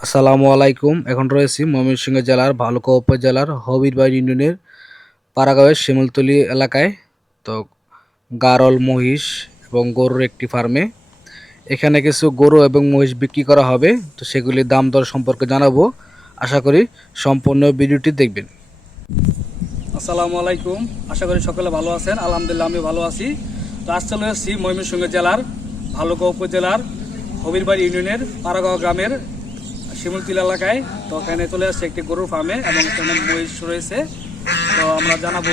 আসসালামু আলাইকুম। এখন রয়েছি ময়মনসিংহ জেলার ভালুকা উপজেলার হবিরবাড়ি ইউনিয়নের পাড়াগাঁওয়ের শিমুলতলি এলাকায়। তো গারল মহিষ এবং গরুর একটি ফার্মে। এখানে কিছু গরু এবং মহিষ বিক্রি করা হবে। তো সেগুলির দাম দর সম্পর্কে জানাব। আশা করি সম্পূর্ণ ভিডিওটি দেখবেন। আসসালামু আলাইকুম। আশা করি সকলে ভালো আছেন। আলহামদুলিল্লাহ আমি ভালো আছি। তো আজ চলে এসেছি ময়মনসিংহ জেলার ভালুকা উপজেলার হবিরবাড়ি ইউনিয়নের পাড়াগাঁও গ্রামের শিমুলতিল এলাকায়। তো এখানে চলে আসছে একটি গরুর ফার্মে এবং এখানে মহিষ রয়েছে। তো আমরা জানাব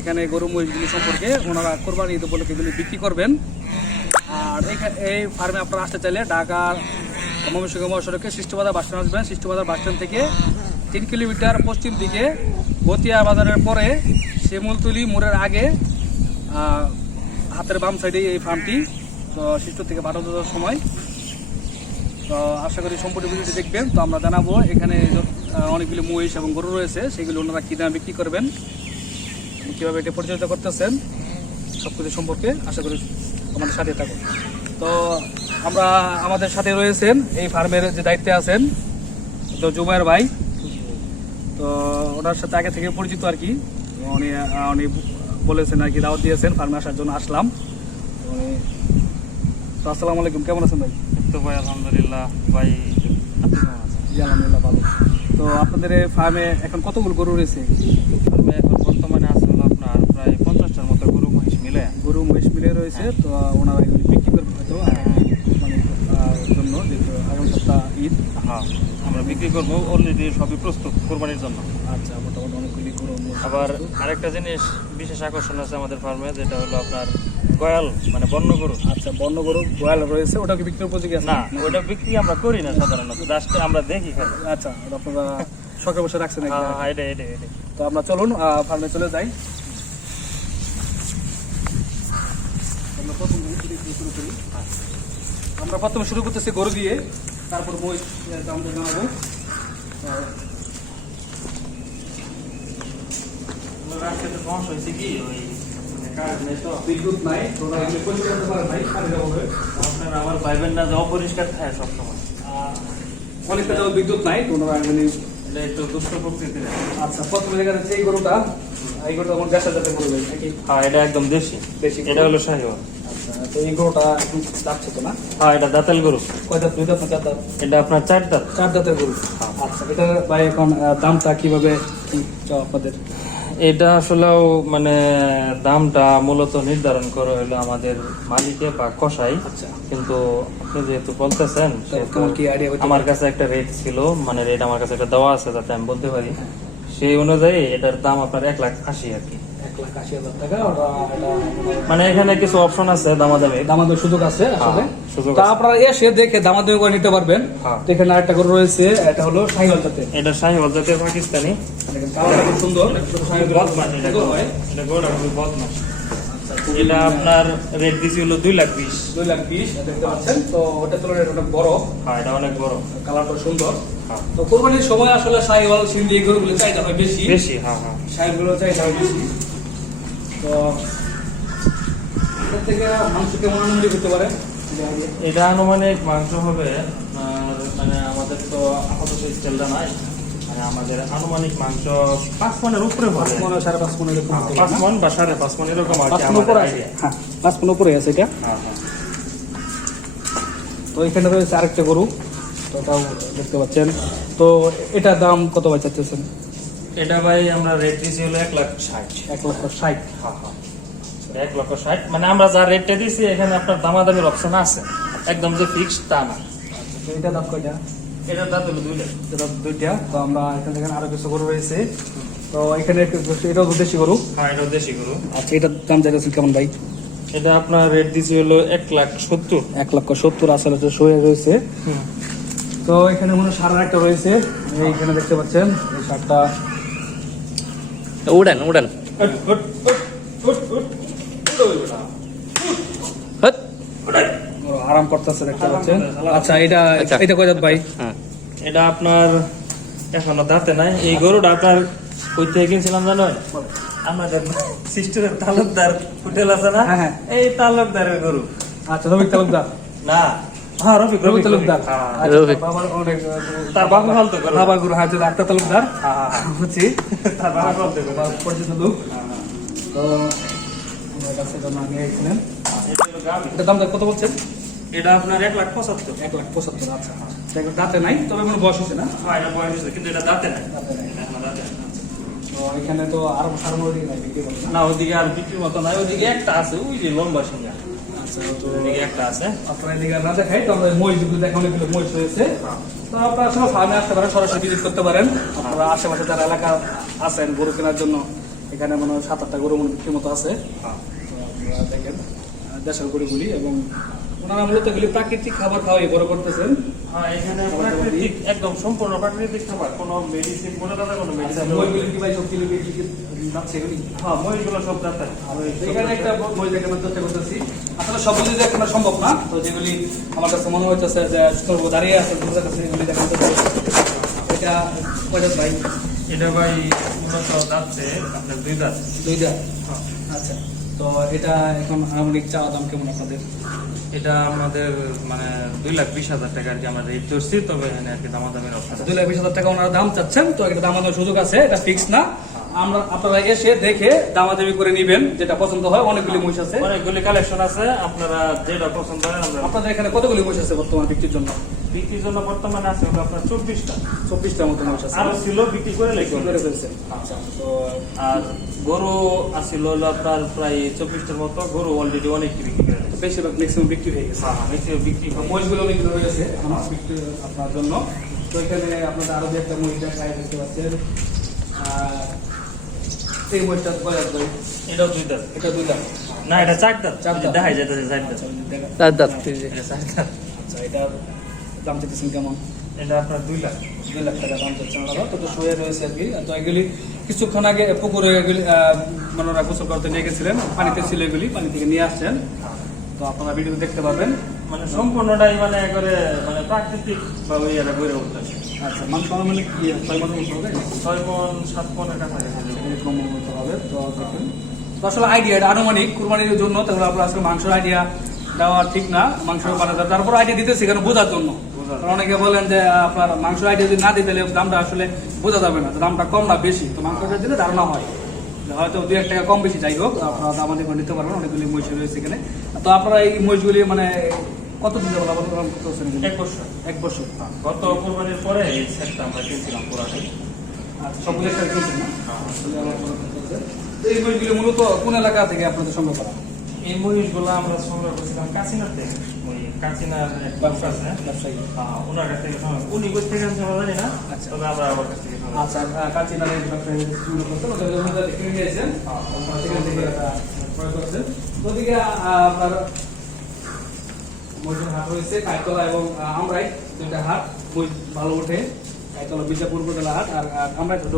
এখানে গরু মহিষগুলি সম্পর্কে। ওনারা কোরবানি ঈদ উপলক্ষে এগুলি বিক্রি করবেন। আর এই ফার্মে আপনারা আসতে চাইলে ঢাকার ময়মনসিংহ মহাসড়কে সৃষ্টিবাজার বাস স্ট্যান্ড আসবেন। সৃষ্টিবাজার বাস স্ট্যান্ড থেকে তিন কিলোমিটার পশ্চিম দিকে গতিয়া বাজারের পরে শিমুলতুলি মোড়ের আগে হাতের বাম সাইডে এই ফার্মটি। তো শিষ্ট থেকে বারো সময়। তো আশা করি সম্পূর্ণ ভিডিওটি দেখবেন। তো আমরা জানাব এখানে অনেকগুলি মহিষ এবং গরু রয়েছে, সেগুলো ওনারা কী দামে বিক্রি করবেন, কীভাবে এটা পরিচালিত করতেছেন সব কিছু সম্পর্কে আশা করি আমাদের সাথে থাকুন। তো আমরা আমাদের সাথে রয়েছেন, এই ফার্মের যে দায়িত্বে আছেন, তো জুমায়ের ভাই। তো ওনার সাথে আগে থেকে পরিচিত আর কি। উনি উনি বলেছেন আর কি, দাওয়াত দিয়েছেন, ফার্মে আসার জন্য আসলাম। তো আসসালামু আলাইকুম, কেমন আছেন ভাই? তো ভাই আলহামদুলিল্লাহ। ভাই জি আলহামদুলিল্লাহ ভালো। তো আপনাদের ফার্মে এখন কতগুলো গরু রয়েছে? আমি এখন বর্তমানে আছে হলো আপনার প্রায় পঞ্চাশটার মতো গরু মহিষ মিলে। গরু মহিষ মিলে রয়েছে তো ওনারা এগুলি বিক্রি করবে হয়তো মানে জন্য যেহেতু আগামী সপ্তাহ ঈদ। হ্যাঁ আমরা বিক্রি করব অলরেডি সবই প্রস্তুত কোরবানির জন্য। আচ্ছা মোটামুটি অনেকগুলি গরু আবার আরেকটা জিনিস বিশেষ আকর্ষণ আছে আমাদের ফার্মে যেটা হলো আপনার গয়াল মানে বন্য গরু আচ্ছা বন্য গরু গোয়াল রয়েছে ওটা কি বিক্রির উপযোগী আছে? না ওটা বিক্রি আমরা করি না সাধারণত জাস্ট আমরা দেখি আচ্ছা আপনারা শখে বসে রাখছেন? হ্যাঁ হ্যাঁ এটা এটা এটা। তো আমরা চলুন ফার্মে চলে যাই। আমরা প্রথম শুরু- করি আমরা প্রথমে শুরু করতেছি গরু দিয়ে তারপর বই দামটা জানাব আহ, তো সমস্যা হয়েছে কি? ওই বিদ্যুৎ নাই এগুলো পরিষ্কার করতে আপনারা আবার পাইবেন না যে অপরিষ্কার থাকে সবসময়। অনেকটা যখন বিদ্যুৎ নাই তোমরা এগুলি এটা একটু দুষ্ট প্রকৃতির। আচ্ছা প্রথমে দেখা যাচ্ছে এই গরুটা। এই গরুটা আমার গ্যাসের যাতে গরু নাকি? হ্যাঁ এটা একদম দেশি। দেশি গরু? এটা হলো শাহিওয়াল। আচ্ছা তো এই গরুটা এখন যাচ্ছে তো না? হ্যাঁ এটা দাঁতাল গরু। কয় দাঁত দুই দাঁত না চার দাঁত? এটা আপনার চার দাঁত। চার দাঁতের গরু। আচ্ছা এটা ভাই এখন দামটা কীভাবে? আপনাদের। এটা আসলেও মানে দামটা মূলত নির্ধারণ করে হলো আমাদের মালিকে বা কষাই আচ্ছা। কিন্তু আপনি যেহেতু বলতেছেন আমার কাছে একটা রেট ছিল মানে রেট আমার কাছে একটা দেওয়া আছে যাতে আমি বলতে পারি। সেই অনুযায়ী এটার দাম আপনার এক লাখ আশি আর কি। আশি হাজার টাকা ওটা এটা মানে এখানে কিছু অপশন আছে দামাদামি? দামাদের সুযোগ আছে আসলে। হ্যাঁ, সুযোগ তা আপনারা এসে দেখে দামাদামি করে নিতে পারবেন। হ্যাঁ। এখানে আরেকটা গরু রয়েছে এটা হলো শাহিওয়াল জাতের। এটা শাহিওয়াল জাতের পাকিস্তানি। কালারটা খুব সুন্দর। বদমাস এটা গরু। এটা গোড়া বদমাস এটা আপনার রেট দিছি হলো দুই লাখ বিশ। দুই লাখ বিশ দেখতে পাচ্ছেন। তো ওটা তুলনায় অনেক বড়। হ্যাঁ এটা অনেক বড়। কালারটা সুন্দর। হ্যাঁ। তো কোরবানির সময় আসলে শাহিওয়াল সিন্ধি গরুগুলো চাহিদা হয় বেশি। বেশি হ্যাঁ হ্যাঁ। শাহিগুলো চাহিদা হয় বেশি। তো এটার থেকে মাংস কেমন আনুমানিক হতে পারে? এটা আনুমানিক মাংস হবে মানে আমাদের তো আপাতত স্কেলটা নাই মানে আমাদের আনুমানিক মাংস পাঁচ মনের উপরে হবে। সাড়ে পাঁচ মনে এরকম পাঁচ মন বা সাড়ে পাঁচ মন এরকম পাঁচ মন উপরে আছে। হ্যাঁ পাঁচ মন উপরে আছে এটা। হ্যাঁ হ্যাঁ। তো এখানে রয়েছে আরেকটা গরু। তো ওটাও দেখতে পাচ্ছেন। তো এটার দাম কত চাচ্ছেন? এটা ভাই আমরা রেট দিয়েছি হলো এক লাখ ষাট। এক লক্ষ ষাট। হ্যাঁ হ্যাঁ। এক লক্ষ ষাট। মানে আমরা যা রেটটা দিয়েছি এখানে আপনার দামাদামির অপশন আছে। একদম যে ফিক্সড তা না। এটা দাম কয়টা? এটার দাম হলো দুই লাখ এটা দুইটা। তো আমরা এখানে দেখেন আরও কিছু গরু রয়েছে। তো এখানে একটু- এটাও দেশি গরু? হ্যাঁ এটা দেশি গরু। আচ্ছা এটার দাম চাইতেছেন কেমন ভাই? এটা আপনার রেট দিয়েছি হলো এক লাখ সত্তর। এক লক্ষ সত্তর আসলে তো শোয়ে রয়েছে। তো এখানে মনে হয় সার একটা রয়েছে। এইখানে দেখতে পাচ্ছেন এই সারটা উড়ান উড়ান আরাম করতেছে দেখতে পাচ্ছেন আচ্ছা এটা আচ্ছা। এটা কয় দাঁত ভাই? হ্যাঁ। এটা আপনার এখনও দাঁতে নাই। এই গরুটা আপনার কই থেকে কিনছিলাম জানো? আমাদের সিস্টারের তালুকদার হোটেল আছে না? হ্যাঁ, হ্যাঁ। এই তালুকদারের গরু। আচ্ছা তালুকদার। না। হ্যাঁ রফিক রবি তালুকদার। হ্যাঁ, আচ্ছা, রফিক। বাবার অনেক তার বাবা ফালতু করে বাবা গুরু হাজির আক্তার তালুকদার। হ্যাঁ, হ্যাঁ। বুঝছি? তার বাবা ফালতু করে বাবা পরিচিত লোক। তো কাছে এটা দাম কত বলছেন এটা আপনার এক লাখ পঁচাত্তর। এক লাখ পঁচাত্তর আচ্ছা দেখো দাঁতে নাই তবে কোনো বয়স হচ্ছে না? হ্যাঁ এটা বয়স হয়েছে, কিন্তু এটা দাঁতে নাই। দাঁতে নাই। দাঁতে নাই। তো এখানে তো আরও নাই বিক্রি না না ওদিকে আর বিক্রির মতো নাই ওদিকে একটা আছে ওই যে লম্বা সিঙ্গা এদিকে না অনেকগুলো তো আপনারা আসতে পারেন আশেপাশে যারা এলাকা আছেন, গরু কেনার জন্য, এখানে মনে সাত আটটা গরু বিক্রির মতো আছে। দেখেন দেশের গরুগুলি এবং ওনারা মূলত প্রাকৃতিক খাবার খাওয়াই বড় করতেছেন। হ্যাঁ এখানে প্রাকৃতিক একদম সম্পূর্ণ প্রাকৃতিক খাবার কোনো মেডিসিন কোনো দাদা কোনো আচ্ছা মেডিসিন মইগুলি কি ভাই সব কিলো বিক্রি কি যাচ্ছে এগুলি হ্যাঁ সব এখানে একটা মই দেখানোর চেষ্টা করতেছি। আসলে সবগুলি দেখানো সম্ভব না তো যেগুলি আমার কাছে মনে হচ্ছে যে করব দাঁড়িয়ে আছে বুঝতে কাছে এগুলি দেখাতে এটা কয়টা ভাই? এটা ভাই মূলত যাচ্ছে আপনার দুই দাঁত। দুইটা হ্যাঁ। আচ্ছা। তো এটা এখন আনুমানিক চাওয়া দাম কেমন আপনাদের? এটা আমাদের মানে দুই লাখ বিশ হাজার টাকা আর কি আমরা রেট ধরছি তবে এখানে আর কি দামাদামির অফার আচ্ছা দুই লাখ বিশ হাজার টাকা ওনারা দাম চাচ্ছেন তো এটা দাম আমাদের সুযোগ আছে এটা ফিক্স না। আমরা আপনারা এসে দেখে দামাদামি করে নিবেন যেটা পছন্দ হয় অনেকগুলি মহিষ আছে। অনেকগুলি কালেকশন আছে আপনারা যেটা পছন্দ হয় আপনাদের এখানে কতগুলি মহিষ আছে বর্তমানে বিক্রির জন্য? বিক্রির জন্য বর্তমানে আছে হলো আপনার চব্বিশটা। চব্বিশটার মতো মহিষ আছে। আরও ছিল বিক্রি করে লেগে করে ফেলছেন আচ্ছা তো আর গরু আসছিল হলো আপনার প্রায় চব্বিশটার মতো গরু অলরেডি অনেকটি বিক্রি করে বেশিরভাগ ম্যাক্সিমাম বিক্রি হয়ে গেছে। হ্যাঁ ম্যাক্সিমাম বিক্রি। মহিষগুলো অনেকগুলো হয়ে গেছে আমার বিক্রি আপনার জন্য। তো এখানে আপনাদের আরও একটা মহিষ দেখায় দেখতে পাচ্ছেন। এই মহিষটা বয়াত ভাই? এটাও দুই দাঁত। এটা দুই না এটা চার দাঁত। চার দাঁত। দেখাই যাইতেছে চার দাঁত। এটা চার দাঁত। আচ্ছা এটার দাম চাইতেছেন কেমন? এটা আপনার দুই লাখ। দুই লাখ টাকা দাম চাচ্ছেন তো তো শুয়ে রয়েছে আর কি। তো এগুলি কিছুক্ষণ আগে পুকুরে এগুলি মানে ওরা গোসল করতে নিয়ে গেছিলেন। পানিতে ছিল এগুলি পানি থেকে নিয়ে আসছেন। তো আপনারা ভিডিও দেখতে পাবেন মানে সম্পূর্ণটাই মানে করে মানে প্রাকৃতিক ভাবে এরা গড়ে উঠতেছে আচ্ছা মাংস মানে কি? ছয় মতো হবে? ছয় মন সাত মনের কাছাকাছি এরকম মতো হবে। তো দেখেন। তো আসলে আইডিয়া এটা আনুমানিক কুরবানির জন্য। তাহলে আপনার আসলে মাংসের আইডিয়া দেওয়া ঠিক না। মাংস বানাতে তারপর আইডিয়া দিতেছি কারণ বোঝার জন্য। অনেকে বলেন যে আপনার মাংস আইডিয়া যদি না দিই তাহলে দামটা আসলে বোঝা যাবে না। দামটা কম না বেশি। তো মাংসটা দিলে ধারণা হয়। হয়তো দুই এক টাকা কম বেশি যাই হোক আপনারা দাম আমাদের নিতে পারবেন। অনেকগুলি মহিষ রয়েছে এখানে। তো আপনারা এই মহিষগুলি মানে কত দিন যাব লাভবান? এক বছর। এক বছর। গত কোরবানির পরে এই সেটটা আমরা কিনছিলাম পুরাটাই। আচ্ছা সবগুলো কিনছেন না। তো এই বইগুলো মূলত কোন এলাকা থেকে আপনাদের সংগ্রহ করা এই মহিষগুলো আমরা সংগ্রহ করছিলাম কাচিনার থেকে। কাচিনার এক ব্যবসা আছে ব্যবসায়ী। ওনার কাছ থেকে উনি কোথা থেকে আনছে আমরা জানি না। তবে আমরা আমার কাছ থেকে আচ্ছা কাছে ব্যবসায়ী সংগ্রহ করতে ওদের মধ্যে দেখে নিয়েছেন সেখান থেকে ক্রয় করছেন। ওদিকে আহ, আপনার মজুর হাট রয়েছে কাইতলা এবং আমরাই দুইটা হাট ভালো ওঠে। কাইতলা বিজাপুর উপজেলা হাট আর আমরাই ছোট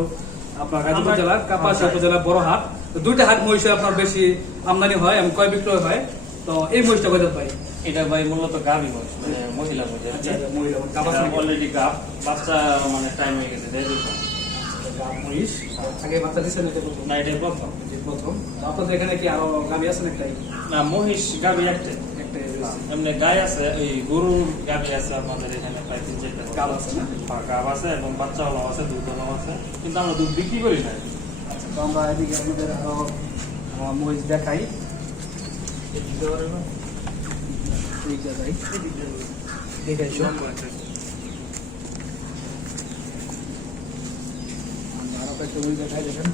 আপনার গাজীপুর জেলার কাপাসিয়া আমরাই। উপজেলা বড় হাট। দুইটা হাট মহিষে আপনার বেশি আমদানি হয় এবং ক্রয় বিক্রয় হয়। তো এই মহিষটা কয়টা পাই এটা ভাই মূলত গাভী মহিষ মানে মহিলা মহিষ। কি। আচ্ছা অলরেডি গাভ বাচ্চা মানে টাইম হয়ে গেছে দিন মহিষ। আগে বাচ্চা দিচ্ছেন এটা প্রথম? না এটাই প্রথম। প্রথম। আপনাদের এখানে কি আরও একটাই না মহিষ গাভী একটাই। এমনি গাই আছে ওই গরু গাভী আছে আমাদের এখানে প্রায় তিন চারটা। গাব আছে না? হ্যাঁ, গাব আছে এবং বাচ্চা আছে দুধ আছে। কিন্তু আমরা দুধ বিক্রি করি না। আচ্ছা তো আমরা এদিকে আপনাদের আরও আহ, মহিষ দেখাই। এই জায়গায় দেখাইছো? আমরা আরও কয়েকটা মহিষ দেখাই দেখেন।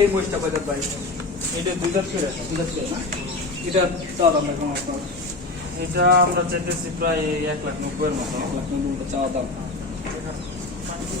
এই মহিষটা কয়টার ভাই? এটা দুই দাঁত করে আছে। ঠিক আছে না? এটা চাওয়া দাম এখন এটা আমরা চাইতেছি প্রায় এক লাখ নব্বইয়ের মতো। এক লাখ নব্বই চাওয়া দাম এই মহিষটা আছে আমাদের এখানে। তো আপনাদের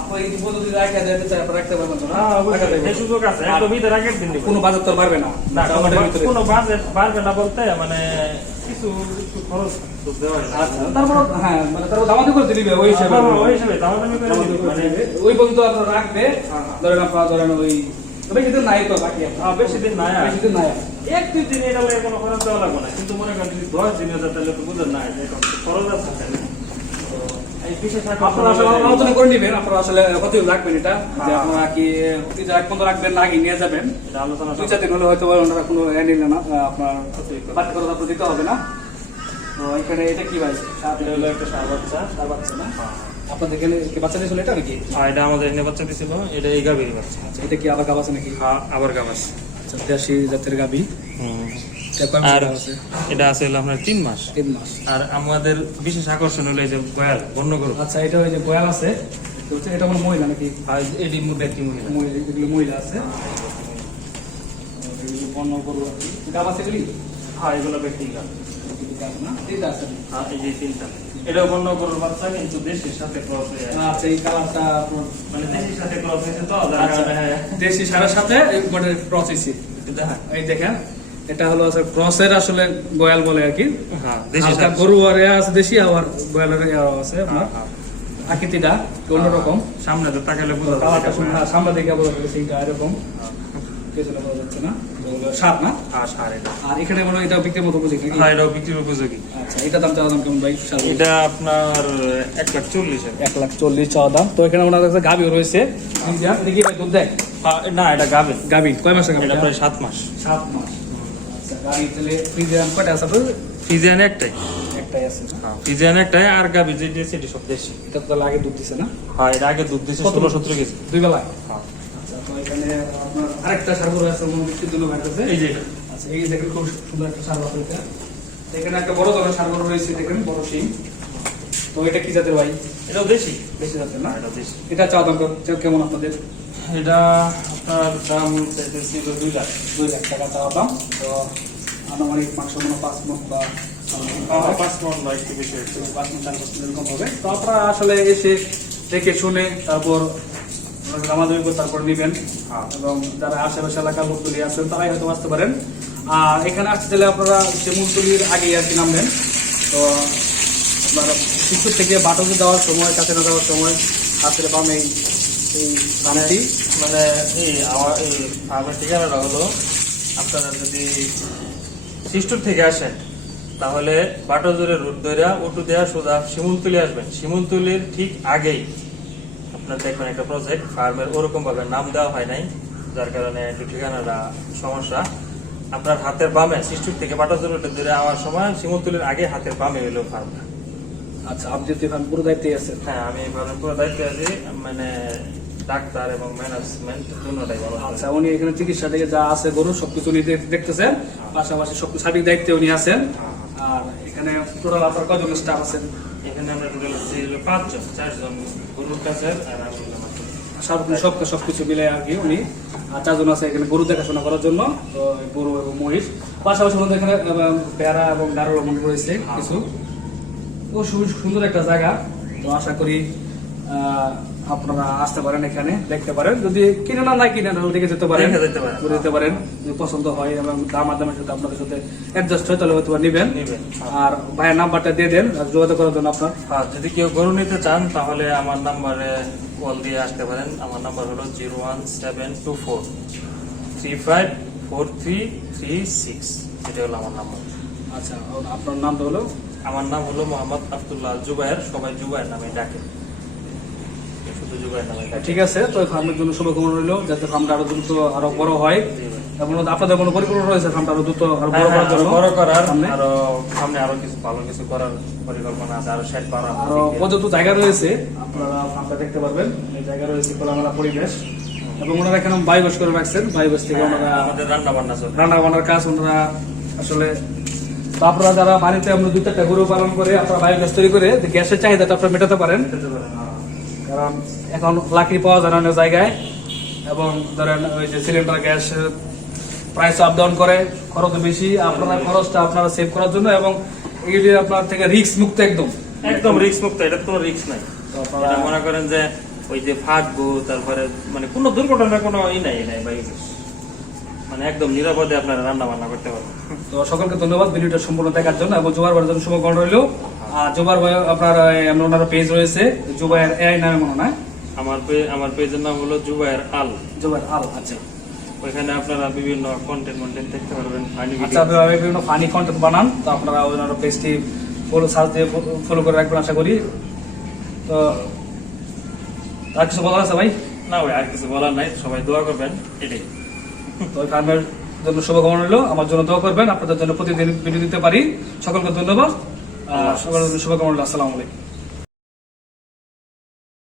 হ্যাঁ। কোনো বাজার তো বাড়বে না কোনো বাজেট বাড়বে না বলতে মানে কিছু খরচ। আচ্ছা তারপর হ্যাঁ মানে তারপর দামাদি করে দিবি ওই হিসাবে হ্যাঁ, হ্যাঁ, ওই হিসেবে দামাদি করে মানে ওই পর্যন্ত আপনার রাখবে হ্যাঁ, হ্যাঁ। ধরেন আপনার ধরেন ওই বেশি দিন নাই তো বাকি হ্যাঁ, বেশি দিন নাই। বেশি দিন নাই। এক দুই দিন এটা কোনো খরচ দেওয়া লাগবে না কিন্তু মনে করেন যদি দশ দিনে তাহলে তো বুঝেন না খরচ আছে আপনারা আসলে আলোচনা করে নিবেন আপনারা আসলে কত রাখবেন এটা যে হ্যাঁ। আপনারা কি এক পর্যন্ত রাখবেন না আগে নিয়ে যাবেন। আলোচনা দুই চার দিন হলে হয়তো ওনারা কোনো এ নিল না আপনার বাড়তি খরচ আপনার দিতে হবে না। তো এখানে এটা কি ভাই? এটা হলো একটা সার বাচ্চা সার বাচ্চা না? আপনাদের এখানে কি বাচ্চা দিয়েছিল এটা নাকি? আর এটা আমাদের এনে বাচ্চা দিছিল এটা এই গাভীর বাচ্চা। আচ্ছা এটা কি আবার গাছ আছে নাকি? হ্যাঁ আবার গাভ আছে। আচ্ছা দেশি জাতের গাভী। কয় আর এটা আছে হলো আপনার তিন মাস। তিন মাস। আর আমাদের বিশেষ আকর্ষণ হলো এই যে গয়াল বন্য গরু আচ্ছা এটা ওই যে বয়াল আছে এটা কোনো মহিলা নাকি? এটি ব্যক্তি মহিলা। এগুলো মহিলা আছে। বন্য গরু গাব আছে এগুলি? হ্যাঁ এগুলো ব্যক্তি গাব। হ্যাঁ এটাও বন্য গরুর বাচ্চা কিন্তু দেশের সাথে ক্রস হয়ে আচ্ছা এই কালারটা মানে দেশের সাথে ক্রস হয়েছে তো আচ্ছা। হ্যাঁ। দেশি সারের সাথে ক্রস হয়েছে। এই দেখেন এটা হলো আছে ক্রসের আসলে গোয়াল বলে আর কি। হ্যাঁ। গরু আর আছে দেশি আবার গোয়ালের আছে আপনার। হ্যাঁ, হ্যাঁ। আকৃতিটা অন্যরকম? সামনে তো তাকালে বোঝা সামনে বোঝা যাচ্ছে এইটা এরকম। পেছনে বোঝা যাচ্ছে না। সাত না? সার এটা। আর এখানে মনে হয় এটা বিক্রির মতো বুঝি হ্যাঁ, এটাও বিক্রির উপযোগী আচ্ছা এটা দাম চাওয়া দাম কেমন ভাই? এটা আপনার এক লাখ চল্লিশ এক লাখ চল্লিশ চাওয়া দাম। তো এখানে ওনার কাছে গাভি রয়েছে। দুধ দেয়? না এটা গাবে গাভি কয় মাসের গাভি? প্রায় সাত মাস। সাত মাস। তাহলে ফ্রিজিয়ান কয়টা আছে আপনার একটাই। একটাই আছে না? একটাই আর গাবি যে দিয়েছে এটি সব। দেশি। এটা তো আগে দুধ দিছে না? হ্যাঁ এটা আগে দুধ দিয়েছে ষোলো সতেরো কেজি। দুই বেলায়? হ্যাঁ। আচ্ছা তো এখানে আপনার আরেকটা সার গরু আছে মনে বিক্রি দিল ভাই কাছে। এই যে। আচ্ছা এই দেখেন খুব সুন্দর একটা সার বাছুর এটা। এখানে একটা বড় ধরনের সার গরু রয়েছে দেখেন বড় সিং তো এটা কি জাতের ভাই? এটাও দেশি। বেশি জাতের না? না এটা দেশি। এটা চাওয়া দাম কেমন আপনাদের? এটা আপনার দাম চাইতেছি দুই লাখ। দুই লাখ টাকা চাওয়া দাম। তো আনুমানিক মাংস মনে হয় পাঁচ মন বা পাঁচ মন বা একটু বেশি পাঁচ মন চার পাঁচ এরকম হবে। তো আপনারা আসলে এসে দেখে শুনে তারপর আমাদের তারপর নেবেন। হ্যাঁ। এবং যারা আশেপাশে এলাকার লোকগুলি আছেন তারাই হয়তো আসতে পারেন। আর এখানে আসতে চাইলে আপনারা শিমুলতলির আগে আর কি নামবেন। তো আপনারা শিশুর থেকে বাটকে যাওয়ার সময় কাছে না যাওয়ার সময় হাতের বামে এই এই মানে এই আমার এই ফার্মের ঠিকানাটা হলো আপনারা যদি সিস্টুর থেকে আসেন। তাহলে বাটাজোরের রুট ধরে উটু দেওয়া সোজা শিমুলতুলি আসবেন। শিমুলতুলির ঠিক আগেই আপনার দেখবেন একটা প্রজেক্ট ফার্মের ওরকম ভাবে নাম দেওয়া হয় নাই যার কারণে একটু ঠিকানাটা সমস্যা। আপনার হাতের বামে সিস্টুর থেকে বাটাজোর রুটে ধরে আওয়ার সময় শিমুলতুলির আগে হাতের বামে হলো ফার্মটা আচ্ছা আপনি যদি এখানে পুরো দায়িত্বে আছেন। হ্যাঁ আমি পুরো দায়িত্বে আছি মানে ডাক্তার এবং ম্যানেজমেন্ট দুটোটাই ভালো আচ্ছা উনি এখানে চিকিৎসা থেকে যা আছে গরু সবকিছু উনি দেখতেছেন। পাশাপাশি সব সার্বিক দায়িত্বে উনি আছেন। আর এখানে টোটাল আপনার কজন স্টাফ আছেন? এখানে আমরা টোটাল আছি পাঁচজন চারজন গরুর কাছে আর আমি সব সব সবকিছু মিলে আর কি উনি। আর চারজন আছে এখানে গরু দেখাশোনা করার জন্য তো গরু এবং মহিষ। পাশাপাশি আমাদের এখানে বেড়া এবং গাড়ো মন রয়েছে কিছু। সু- সুন্দর একটা জায়গা। তো আশা করি আহ, আপনারা আসতে পারেন এখানে দেখতে পারেন। যদি কিনে না নাই কিনে না দেখে যেতে পারেন। ঘুরে যেতে পারেন। যদি পছন্দ হয় এবং দাম দামের সাথে আপনাদের সাথে অ্যাডজাস্ট হয় তাহলে হয়তো নিবেন। নিবেন। আর ভাইয়ের নাম্বারটা দিয়ে দেন আর যোগাযোগ করার জন্য আপনার। যদি কেউ গরু নিতে চান তাহলে আমার নাম্বারে কল দিয়ে আসতে পারেন। আমার নাম্বার হলো zero one seven two four three five four three three six. এটা হলো আমার নাম্বার। আচ্ছা আপনার নামটা হলো? আমার নাম হলো মোহাম্মদ আবদুল্লাহ জুবায়ের। সবাই জুবায়ের নামে ডাকে শুধু জুবায়ের নামে ডাকে ঠিক আছে তো ফার্মের জন্য শুভকামনা রইল। যাতে ফার্মটা আরও দ্রুত আরও বড় হয় এবং আপনাদের কোনো পরিকল্পনা রয়েছে ফার্মটা আরও দ্রুত আরও বড় করার জন্য? আরও বড় করার সামনে? আরও সামনে আরও কিছু ভালো কিছু করার পরিকল্পনা আছে আরও শেড আরও পর্যাপ্ত জায়গা রয়েছে আপনারা ফার্মটা দেখতে পারবেন। এই জায়গা রয়েছে খোলামেলা পরিবেশ। এবং ওনারা এখানে বায়োগাস করে রাখছেন বায়োগাস থেকে হ্যাঁ, ওনারা আমাদের রান্না বান্না রান্না বান্নার কাজ ওনারা আসলে তো আপনারা যারা বাড়িতে আমরা দুই চারটা গরু পালন করে আপনারা বায়োগ্যাস তৈরি করে গ্যাসের চাহিদাটা আপনারা মেটাতে পারেন। কারণ এখন লাকড়ি পাওয়া যায় না অনেক জায়গায়। এবং ধরেন ওই যে cylinder gas price up down করে খরচ বেশি। আপনারা খরচটা আপনারা সেভ করার জন্য এবং এগুলি আপনার থেকে রিস্ক মুক্ত একদম। একদম রিস্ক মুক্ত এটা কোনো রিস্ক নাই। তো আপনারা মনে করেন যে ওই যে ফাটবো তারপরে মানে কোনো দুর্ঘটনার কোনো ই নাই নাই বা মানে একদম নিরাপদে আপনারা রান্না বান্না করতে পারবেন। তো সকলকে ধন্যবাদ ভিডিওটা সম্পূর্ণ দেখার জন্য এবং জোবার ভাইয়ের জন্য শুভকামনা রইল। জোবার ভাই আপনার ওনার পেজ রয়েছে জুবাইয়ের এআই নামে মনে হয় আমার আমার পেজের নাম হলো জুবায়ের আল। জুবাইর আল আচ্ছা। ওইখানে আপনারা বিভিন্ন কন্টেন্ট কন্টেন্ট দেখতে পারবেন ফানি আচ্ছা আপনারা বিভিন্ন ফানি কন্টেন্ট বানান তো আপনারা ওনার পেজটি ফলো সার্চ দিয়ে ফলো করে রাখবেন আশা করি। তো আর কিছু বলার আছে ভাই? না ভাই আর কিছু বলার নাই সবাই দোয়া করবেন এটাই। তো ওই ফার্মের জন্য শুভকামনা রইল আমার জন্য দোয়া করবেন আপনাদের জন্য প্রতিদিন ভিডিও দিতে পারি। সকলকে ধন্যবাদ। জন্য শুভকামনা আসসালামু আলাইকুম।